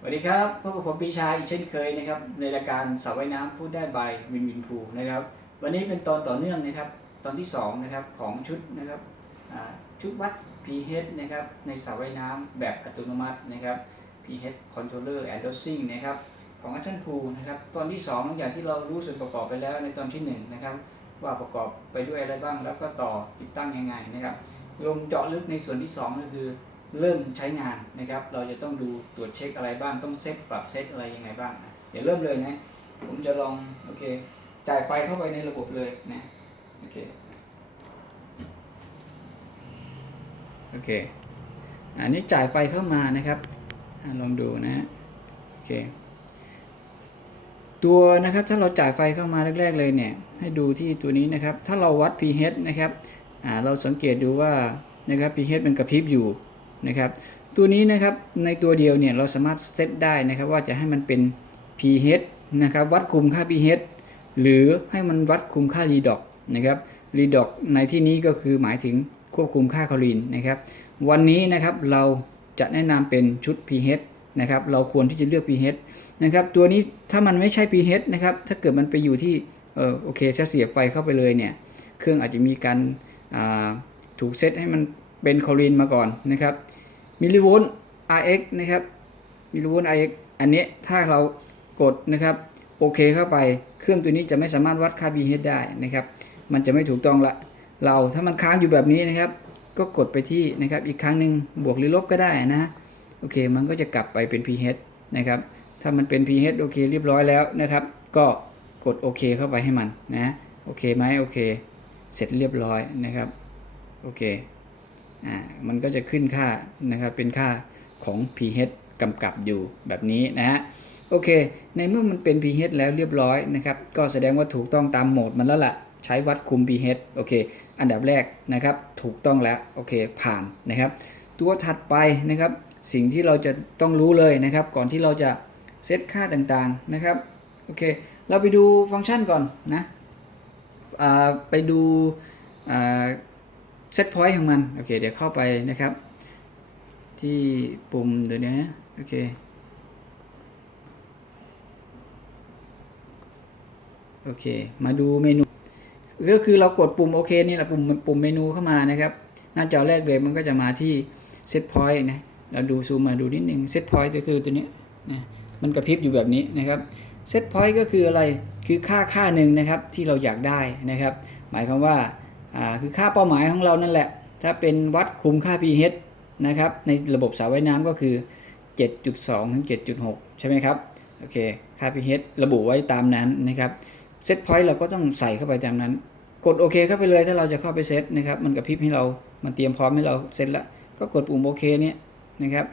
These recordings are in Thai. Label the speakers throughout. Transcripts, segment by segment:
Speaker 1: สวัสดีครับพบกับผมปีชาอีกเช่นเคยนะครับ ในรายการสาวว่ายน้ำพูดได้ใบวินวินพูนะครับ วันนี้เป็นตอนต่อเนื่องนะครับ ตอนที่2นะครับของชุดนะครับชุดวัด pH นะครับ ในสาวว่ายน้ำแบบอัตโนมัตินะครับ pH controller and dosing นะครับ ของอาจารย์ภูนะครับ ตอนที่2หลังจากที่เรารู้ส่วนประกอบไปแล้วในตอนที่1นะครับ ว่าประกอบไปด้วยอะไรบ้างแล้วก็ต่อติดตั้งยังไงนะครับ ลงเจาะลึกในส่วนที่สองก็คือ เริ่มใช้งานนะครับ เราจะต้องดูตรวจเช็คอะไรบ้าง ต้องเซตปรับเซตอะไรยังไงบ้างนะเดี๋ยวเริ่มเลยนะ ผมจะลองโอเคจ่ายไฟเข้าไปในระบบเลยนะโอเคโอเค อันนี้จ่ายไฟเข้ามานะครับลองดูนะโอเคตัวนะครับถ้าเราจ่ายไฟเข้ามาแรก ๆ เลยเนี่ยให้ดูที่ตัวนี้นะครับ ถ้าเราวัด pH นะครับเราสังเกตดูว่านะครับ pH มันกระพริบอยู่ นะครับตัวนี้นะครับในตัวเดียวเนี่ยเราสามารถเซตได้นะครับว่าจะให้มันเป็น pH นะครับวัดคุมค่า pH หรือให้มันวัดคุมค่า redox นะครับ redox ในที่นี้ก็คือหมายถึงควบคุมค่าคลอรีนนะครับวันนี้นะครับเราจะแนะนำเป็นชุด pH นะครับเราควรที่จะเลือก pH นะครับตัวนี้ถ้ามันไม่ใช่ pH นะครับถ้าเกิดมันไปอยู่ที่เออโอเคจะเสียบไฟเข้าไปเลยเนี่ยเครื่องอาจจะมีการาถูกเซตให้มันเป็นคลอรีนมาก่อนนะครับ มิลลิโวลต์ RX นะครับมิลลิโวลต์ RX อันนี้ถ้าเรากดนะครับโอเคเข้าไปเครื่องตัวนี้จะไม่สามารถวัดค่า pH ได้นะครับ มันจะไม่ถูกต้องละ เราถ้ามันค้างอยู่แบบนี้นะครับ ก็กดไปที่นะครับอีกครั้งหนึ่งบวกหรือลบก็ได้นะโอเค มันก็จะกลับไปเป็น pH นะครับ ถ้ามันเป็น pH โอเคเรียบร้อยแล้วนะครับ ก็กดโอเคเข้าไปให้มันนะโอเคไหมโอเค เสร็จเรียบร้อยนะครับโอเค อ่ามันก็จะขึ้นค่านะครับเป็นค่าของ pH กำกับอยู่แบบนี้นะฮะโอเค ในเมื่อมันเป็น pH แล้วเรียบร้อยนะครับ ก็แสดงว่าถูกต้องตามโหมดมันแล้วล่ะ ใช้วัดคุม pH โอเค อันดับแรกนะครับ ถูกต้องแล้ว โอเค ผ่านนะครับ ตัวถัดไปนะครับ สิ่งที่เราจะต้องรู้เลยนะครับ ก่อนที่เราจะเซตค่าต่างๆนะครับ โอเค เราไปดูฟังก์ชันก่อนนะ ไปดู เซตพอยต์ของมันโอเคเดี๋ยวเข้าไปนะครับ ที่ปุ่มเดี๋ยวนะโอเคโอเค มาดูเมนู ก็คือเรากดปุ่มโอเคนี่แหละปุ่มปุ่มเมนูเข้ามานะครับ หน้าจอแรกเลยมันก็จะมาที่เซตพอยต์นะเราดูซูมมาดูนิดนึงเซตพอยต์ก็คือตัวนี้นะมันกระพริบอยู่แบบนี้นะครับเซตพอยต์ก็คืออะไรคือค่าค่าหนึ่งนะครับที่เราอยากได้นะครับ หมายความว่า อ่าคือค่าเป้าหมายของเรานั่นแหละ ถ้าเป็นวัดคุมค่า pH นะครับ ในระบบสระว่ายน้ำก็คือ 7.2 ถึง 7.6 ใช่ไหมครับ โอเค ค่า pH ระบุไว้ตามนั้นนะครับ เซตพอยต์เราก็ต้องใส่เข้าไปตามนั้น กดโอเคเข้าไปเลยถ้าเราจะเข้าไปเซตนะครับ มันกระพริบให้เรา มันเตรียมพร้อมให้เราเซตละ ก็กดปุ่มโอเคเนี่ยนะครับ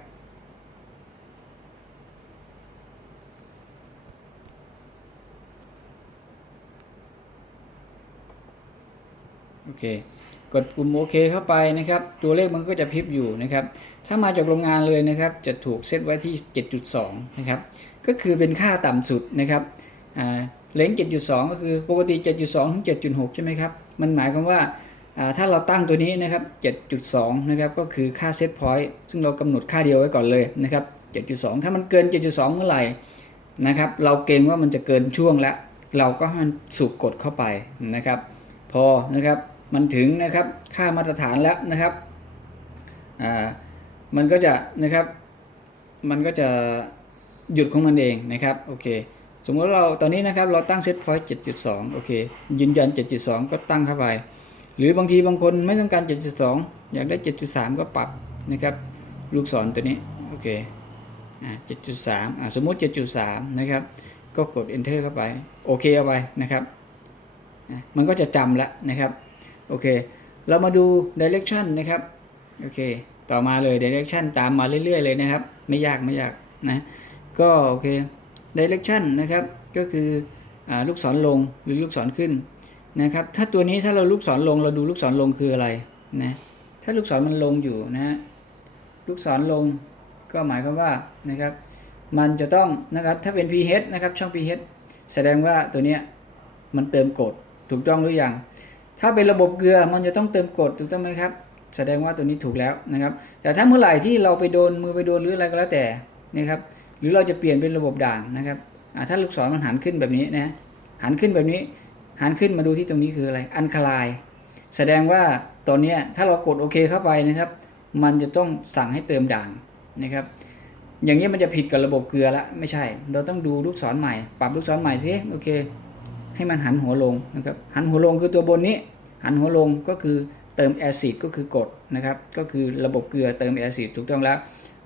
Speaker 1: โอเค กดปุ่มโอเคเข้าไปนะครับ ตัวเลขมันก็จะพิบอยู่นะครับ ถ้ามาจากโรงงานเลยนะครับ จะถูกเซตไว้ที่ 7.2 นะครับ ก็คือเป็นค่าต่ำสุดนะครับเลนส์7.2 ก็คือปกติ 7.2 ถึง 7.6 ใช่ไหมครับ มันหมายความว่าถ้าเราตั้งตัวนี้นะครับ 7.2 นะครับ ก็คือค่าเซตพอยต์ซึ่งเรากำหนดค่าเดียวไว้ก่อนเลยนะครับ 7.2 ถ้ามันเกิน 7.2 เมื่อไหร่นะครับ เราเกรงว่ามันจะเกินช่วงแล้ว เราก็ให้มันสูบกดเข้าไปนะครับ พอนะครับ มันถึงนะครับค่ามาตรฐานแล้วนะครับอ่ามันก็จะนะครับมันก็จะหยุดของมันเองนะครับโอเคสมมติเราตอนนี้นะครับเราตั้งเซตพอยต์7.2โอเคยืนยัน 7.2 ก็ตั้งเข้าไป หรือบางทีบางคนไม่ต้องการ 7.2 อยากได้ 7.3 ก็ปรับนะครับลูกศรตัวนี้โอเคอ่า7.3อ่าสมมุติ 7.3 นะครับก็กด enter เข้าไปโอเคเอาไปนะครับมันก็จะจำแล้วนะครับ โอเค เรามาดู direction นะครับ โอเค ต่อมาเลย direction ตามมาเรื่อย ๆ เลยนะครับ ไม่ยากไม่ยากนะ ก็โอเค direction นะครับ ก็คืออลูกศรลงหรือลูกศรขึ้นนะครับ ถ้าตัวนี้ถ้าเราลูกศรลงเราดูลูกศรลงคืออะไรนะ ถ้าลูกศรมันลงอยู่นะฮะลูกศรลงก็หมายความว่านะครับ มันจะต้องนะครับถ้าเป็น pH นะครับช่อง pH แสดงว่าตัวเนี้ยมันเติมกรดถูกต้องหรือยัง ถ้าเป็นระบบเกลือมันจะต้องเติมกรดถูกต้องไหมครับ แสดงว่าตัวนี้ถูกแล้วนะครับ แต่ถ้าเมื่อไหร่ที่เราไปโดนมือไปโดนหรืออะไรก็แล้วแต่นะครับ หรือเราจะเปลี่ยนเป็นระบบด่างนะครับถ้าลูกศรมันหันขึ้นแบบนี้นะหันขึ้นแบบนี้ หันขึ้นมาดูที่ตรงนี้คืออะไร อันคลาย แสดงว่าตอนนี้ถ้าเรากดโอเคเข้าไปนะครับ มันจะต้องสั่งให้เติมด่างนะครับ อย่างนี้มันจะผิดกับระบบเกลือละไม่ใช่ เราต้องดูลูกศรใหม่ ปรับลูกศรใหม่สิโอเค ให้มันหันหัวลงนะครับหันหัวลงคือตัวบนนี้ หันหัวลงก็คือเติมแอซิดก็คือกดนะครับก็คือระบบเกลือเติมแอซิดถูกต้องแล้ว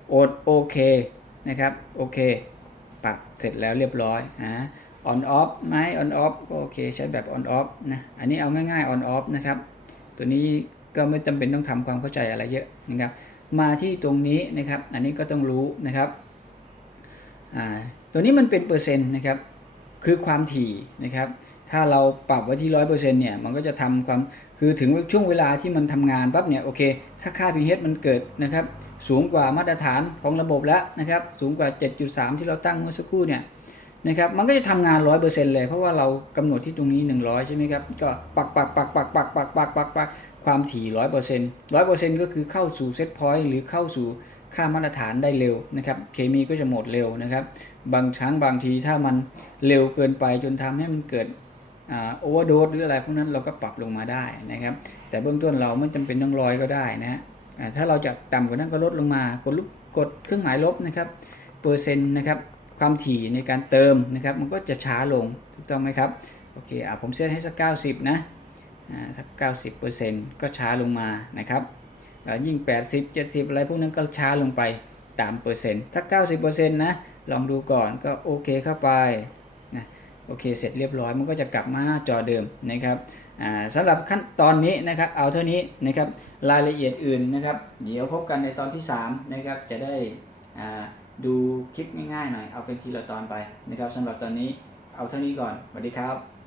Speaker 1: โอดโอเคนะครับโอเคปรับเสร็จแล้วเรียบร้อยอ่าออนออฟไหมออนออฟก็โอเคใช้แบบออนออฟนะอันนี้เอาง่ายๆออนออฟนะครับตัวนี้ก็ไม่จำเป็นต้องทำความเข้าใจอะไรเยอะนะครับมาที่ตรงนี้นะครับ อันนี้ก็ต้องรู้นะครับอ่าตัวนี้มันเป็นเปอร์เซ็นต์นะครับ คือความถี่นะครับ ถ้าเราปรับไว้ที่ร้อยเปอร์เซ็นต์เนี่ย มันก็จะทำความ คือถึงช่วงเวลาที่มันทำงานปั๊บเนี่ย โอเค ถ้าค่า pH มันเกิดนะครับ สูงกว่ามาตรฐานของระบบแล้วนะครับ สูงกว่า 7.3 ที่เราตั้งเมื่อสักครู่เนี่ยนะครับ มันก็จะทำงาน 100%เลย เพราะว่าเรากำหนดที่ตรงนี้ 100 ใช่ไหมครับ ก็ปักปักปักปักปักปักปักปักปักความถี่ 100% 100%ก็คือเข้าสู่เซตพอยต์หรือเข้าสู่ ค่ามาตรฐานได้เร็วนะครับ เคมีก็จะหมดเร็วนะครับ บางครั้งบางทีถ้ามันเร็วเกินไปจนทำให้มันเกิดโอเวอร์โดสหรืออะไรพวกนั้นเราก็ปรับลงมาได้นะครับ แต่เบื้องต้นเราไม่จำเป็นต้องร้อยก็ได้นะถ้าเราจะต่ำกว่านั้นก็ลดลงมากดลุกดเครื่องหมายลบนะครับเปอร์เซ็นต์นะครับความถี่ในการเติมนะครับ มันก็จะช้าลงถูกต้องไหมครับโอเคอะผมเซตให้สัก 90 นะอ่าสัก 90%ก็ช้าลงมานะครับ ยิ่ง 80 70 อะไรพวกนั้นก็ช้าลงไปตามเปอร์เซ็นต์ถ้า 90%นะลองดูก่อนก็โอเคเข้าไปนะโอเคเสร็จเรียบร้อยมันก็จะกลับมาหน้าจอเดิมนะครับสำหรับขั้นตอนนี้นะครับเอาเท่านี้นะครับรายละเอียดอื่นนะครับ เดี๋ยวพบกันในตอนที่3นะครับจะได้ดูคลิปง่ายๆหน่อยเอาเป็นทีละตอนไปนะครับสำหรับตอนนี้เอาเท่านี้ก่อนสวัสดีครับ